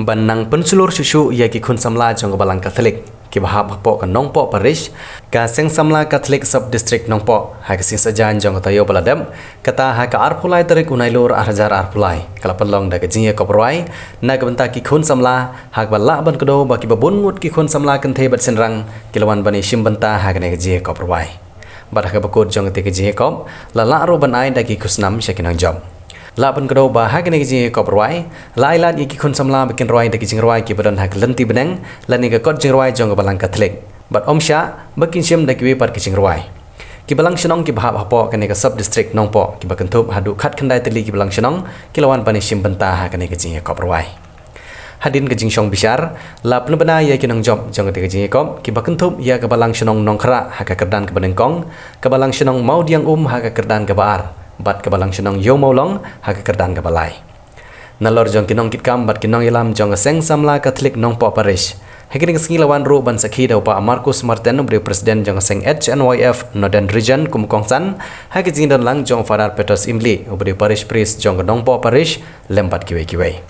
Banang pensulur susu ia ki khun samla jong balang Katolik ki bahap hapo ka nongpo parish ka seng samla Katolik sub district nongpo ha ka sing sajan jong tayo baladam kata ha ka arpulai tarik unailur arjar arpulai kala penlong da ka jingya koprwai na ka benta ki khun samla ha ka bala ban kedo ba ki babun ngut ki khun samla kan the bat senrang kilawan bani sim benta ha ka ne ka jingya koprwai ba ka bakut jong te ka jingya kop la la ro ban ai da ki khusnam shakinang jom Lapan kedua bahag ni kiji koperwai, lailat iki kun samla bikin roi daki jingrawai ki badan hak lenti benang, lani ka kot jingrawai jong balang Katolik. Bat omsya bakin sim daki we par ki jingrawai. Ki balang shenong ki bahap hapo kani ka sub district nongpo ki bakentup hadu khat khandai teli ki balang shenong ki lawan pani sim benta ha kani kiji koperwai. Hadin ke jing shong bishar, lapan bena ya ki nang job jong te kiji kop ki bakentup ya ka balang shenong nongkra ha ka kerdan ka benengkong, ka balang shenong mau diang ha ka kerdan ka baar. Bat ke balang senong yo maulong ha ke kerdan ke balai. Nalor jong kinong kitkam bat kinong ilam jong seng samla Katolik nong po parish. Hekining sengilawan ru ban sakhi da pa Marcus Martin beri presiden jong seng HNYF Northern Region kumkongsan ha ke jingdan lang jong Father Petrus Imli beri parish priest jong nong po parish lembat kiwe-kiwe.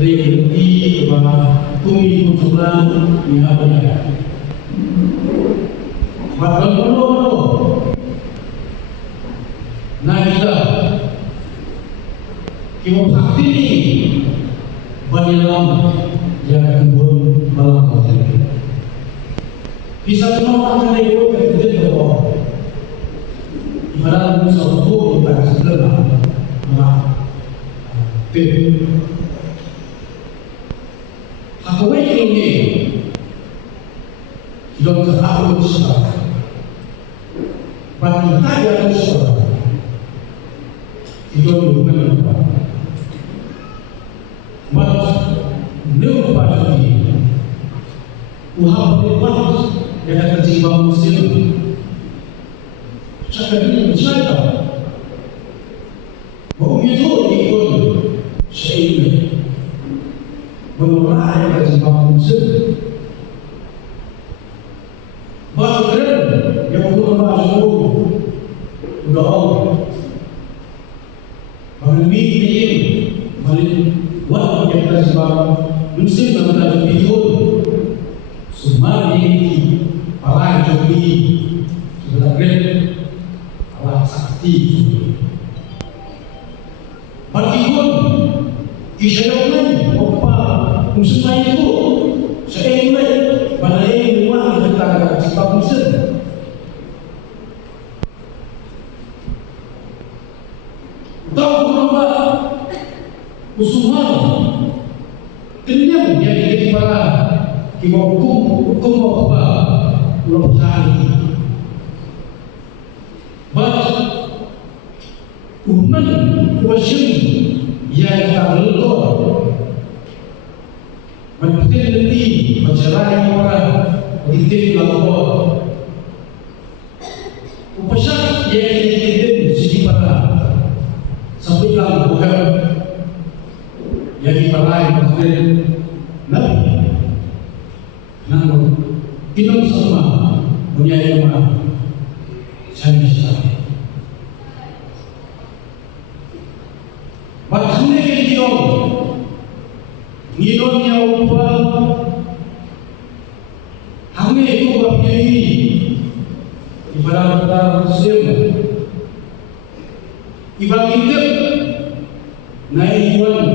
berhenti kepada kumi kunjungan di hatinya. Bahkan penuh naila kita sakti ini banyalam yang pun malam hari. Bisa semua orang yang ikut kemudian bahwa ibarat suatu kita sederhana, aku ini hidup terlalu besar, bagi kita besar, hidup berubah, mat new pasti, uhab lepas yang terjebak musim, cakap ini bercerita. Begitu ikut seimbang, mengurai kejiwaan musuh. Bahkan yang bermaksud doa, melalui buat yang kejiwaan musuh dalam hidup, semua ini para jogi sebenarnya Allah sakti. Bagipun isyaratnya apa musuh itu seimbang balai luar antara sebab musuh. Tahu apa usuhan kenyang yang jadi para hukum apa belum hari. Umat wasyim yang tak leluhur meneliti mencerai orang meneliti lapor upacara yang dititip sisi para sampai laluhan yang diparai oleh Nabi namun inam sama punya rumah saya bisa Maksudnya ngidonnya ubah hanya itu babnya ini ibarat muslim ibarat kita naiwan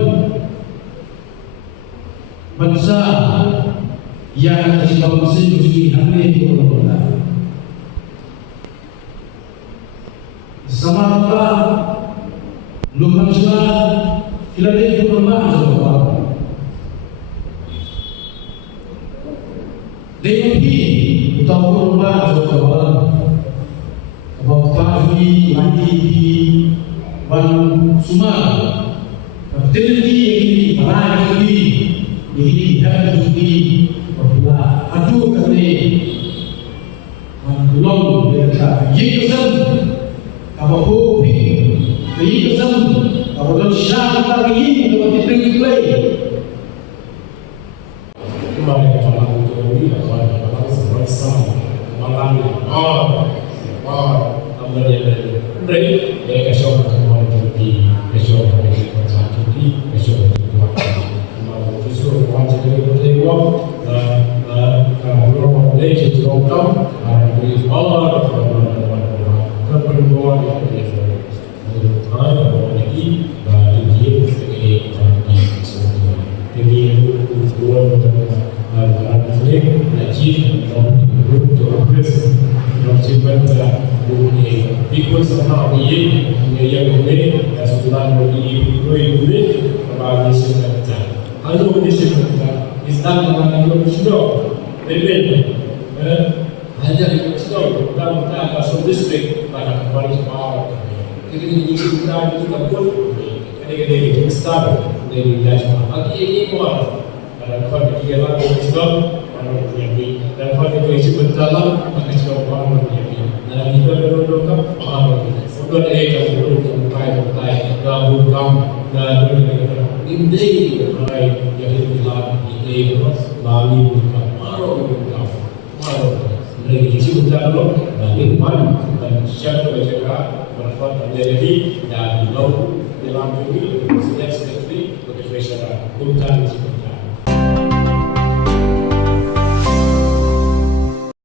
bangsa yang tersebut muslim mesti hanya itu Allah sama Allah Luman sudah ilalai berubah jawab. Lepi utawa berubah jawab. Abang pagi mandi di ban sumar. Terjadi ini marah ini dah jadi apabila aduh kami belum berkata yesan apa hobi ini kesam, kalau syah lagi ini kalau kita play. Kembali ke dalam teori atau dalam sebuah Islam, malam ambilnya dari kesehatan kemana jadi kesehatan jadi kesehatan malam justru wajib bertemu kalau lagi terukam dari Allah terpenuhi lagi dia sebagai orang semua. Jadi buat orang Muslim najib dan grup terus simpan bukan ikut sama dia yang boleh sesuatu bagi boleh bagi sesuatu. Kalau boleh sesuatu Islam dengan Islam berbeda. Hanya Islam dalam bahasa distrik pada kepala sekolah. Jadi kita pun kadang-kadang kita start dari dasar. Lagi ini pun ada kalau kita lakukan Islam, orang menjadi dan kalau kita isi berdalam, maka Islam orang menjadi. Dan kita berdoa orang menjadi. Sudah ada yang berdoa dalam kam dan berdoa ini mulai jadi dalam ini lagi bukan malu bukan malu. Dari isi berdalam dan iman dan siapa berjaga berfat menjadi dan lalu dalam ini setiap sekali bekerja Kota